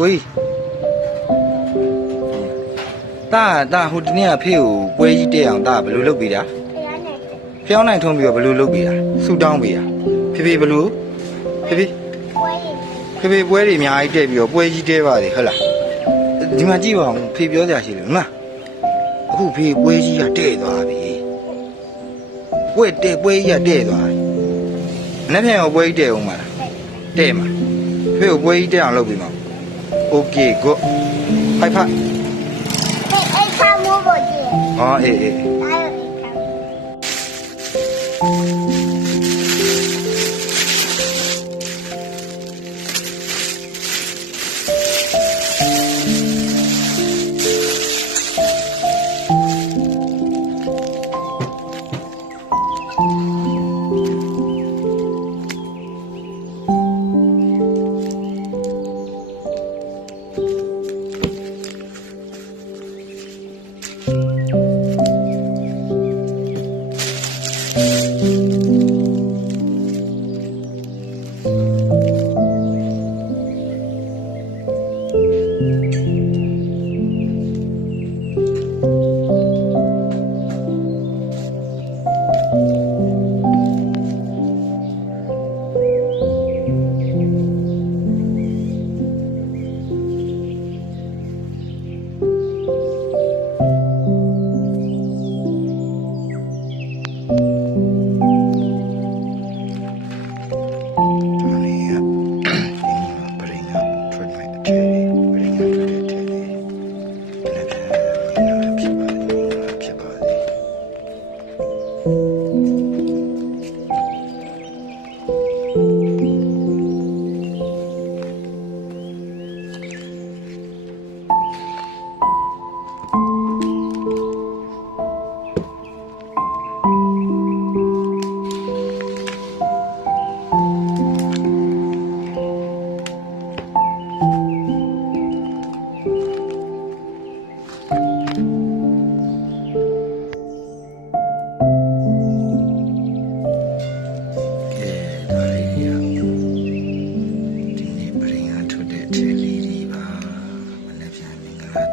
ကိုကြီးတာဟိုဒီနေ့ကဖေးကိုပွဲကြီးတက်အောင်တာဘယ်လိုလုပ်ပြီးတာဖျောင်းနိုင်ထုံးပြီးတော့ဘယ်လိုလုပ်ပြီးတာဆူတောင်းပြီးတာဖေဘယ်လိုဖေပွဲတွေအများကြီးတက်ပြီးတော့ပွဲကြီးတဲပါလေဟုတ်လားဒီမှာကြည့်ပါဦးဖေပြောစရာရှိလို့နော်အခုဖေပွဲကြီးကတဲ့သွားပြီပွဲကြီးကတဲ့သွားပြီနေ့ပြန်ကိုပွဲကြီးတဲ့အောင်ပါလားတဲ့မှာဖေကိုပွဲကြီးတဲ့အောင်လုပ်ပြီးမှာโอเคgo ဖိုက်ဖတ်อ๋อเอ๊ะ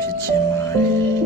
ဖြစ်ချင်ပါတယ်